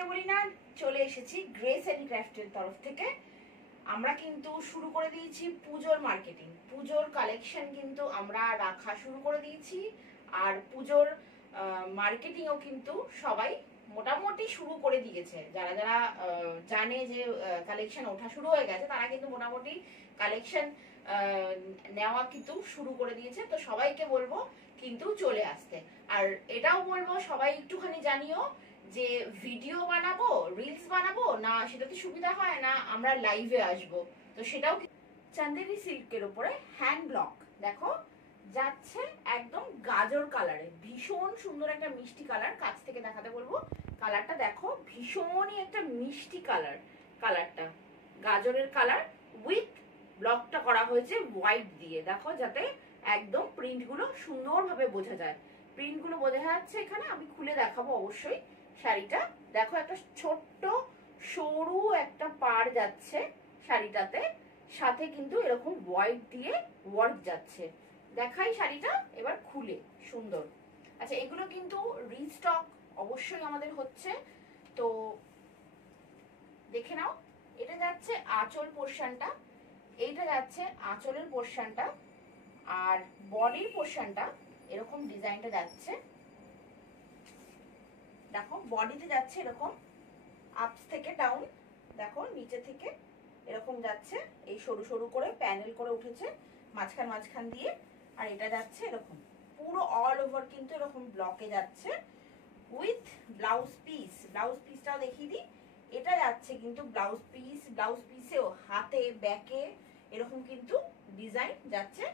দিতে বলি না, চলে এসেছি গ্রেস এন্ড ক্রাফটের তরফ থেকে। আমরা কিন্তু শুরু করে দিয়েছি পুজোর মার্কেটিং, পুজোর কালেকশন কিন্তু আমরা রাখা শুরু করে দিয়েছি। আর পুজোর মার্কেটিংও কিন্তু সবাই মোটামুটি শুরু করে দিয়েছে। যারা যারা জানে যে কালেকশন ওঠা শুরু হয়ে গেছে, তারা কিন্তু মোটামুটি কালেকশন নেওয়া কিন্তু শুরু করে দিয়েছে। তো সবাইকে বলবো কিন্তু চলে আসতে। আর এটাও বলবো সবাই একটুখানি জানিও যে ভিডিও বানাবো, রিলস বানাবো না, সেটাতে সুবিধা হয় না আমরা লাইভে আসবো। তো সেটাও চান্দেরি সিল্কের উপরে হ্যান্ড ব্লক দেখো যাচ্ছে একদম গাজর কালারে, ভীষণ সুন্দর একটা মিষ্টি কালার। কাছ থেকে দেখাতে বলবো, কালারটা দেখো ভীষণই একটা মিষ্টি কালার। কালারটা গাজরের কালার উইথ ব্লকটা করা হয়েছে হোয়াইট দিয়ে, দেখো যাতে একদম প্রিন্টগুলো সুন্দরভাবে বোঝা যায়। প্রিন্টগুলো বোঝা যাচ্ছে এখানে, আমি খুলে দেখাবো অবশ্যই। শাড়িটা দেখো একটা ছোট্ট সরু একটা পাড় যাচ্ছে শাড়িটাতে, সাথে কিন্তু এরকম হোয়াইট দিয়ে ওয়ার্ক যাচ্ছে। দেখাই শাড়িটা এবার খুলে, সুন্দর। আচ্ছা, এগুলো কিন্তু রিস্টক অবশ্যই আমাদের হচ্ছে, তো দেখে নাও। এটা যাচ্ছে আঁচল পোর্শনটা, এইটা যাচ্ছে আঁচলের পোর্শনটা, আর বডির পোর্শনটা এরকম ডিজাইনটা যাচ্ছে। দেখো বডিতে যাচ্ছে এরকম আপস থেকে ডাউন, দেখো নিচে থেকে এরকম যাচ্ছে, এই সরু সরু করে প্যানেল করে উঠেছে মাঝখান মাঝখান দিয়ে। আর এটা যাচ্ছে এরকম পুরো অল ওভার কিন্তু এরকম ব্লকে যাচ্ছে উইথ ব্লাউজ পিস। ব্লাউজ পিসটাও দেখিয়ে দিই। এটা যাচ্ছে কিন্তু ব্লাউজ পিস, ব্লাউজ পিসেও হাতে ব্যাকে এরকম কিন্তু ডিজাইন যাচ্ছে।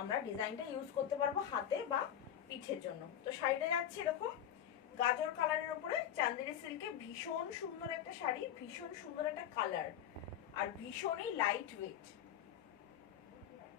আমরা ডিজাইনটা ইউজ করতে পারবো হাতে বা পিঠের জন্য। তো শাড়িটা যাচ্ছে এরকম গাজর কালারের উপরে চান্দেরি সিল্কে, ভীষণ সুন্দর একটা শাড়ি, ভীষণ সুন্দর একটা কালার, আর ভীষণই লাইট ওয়েট।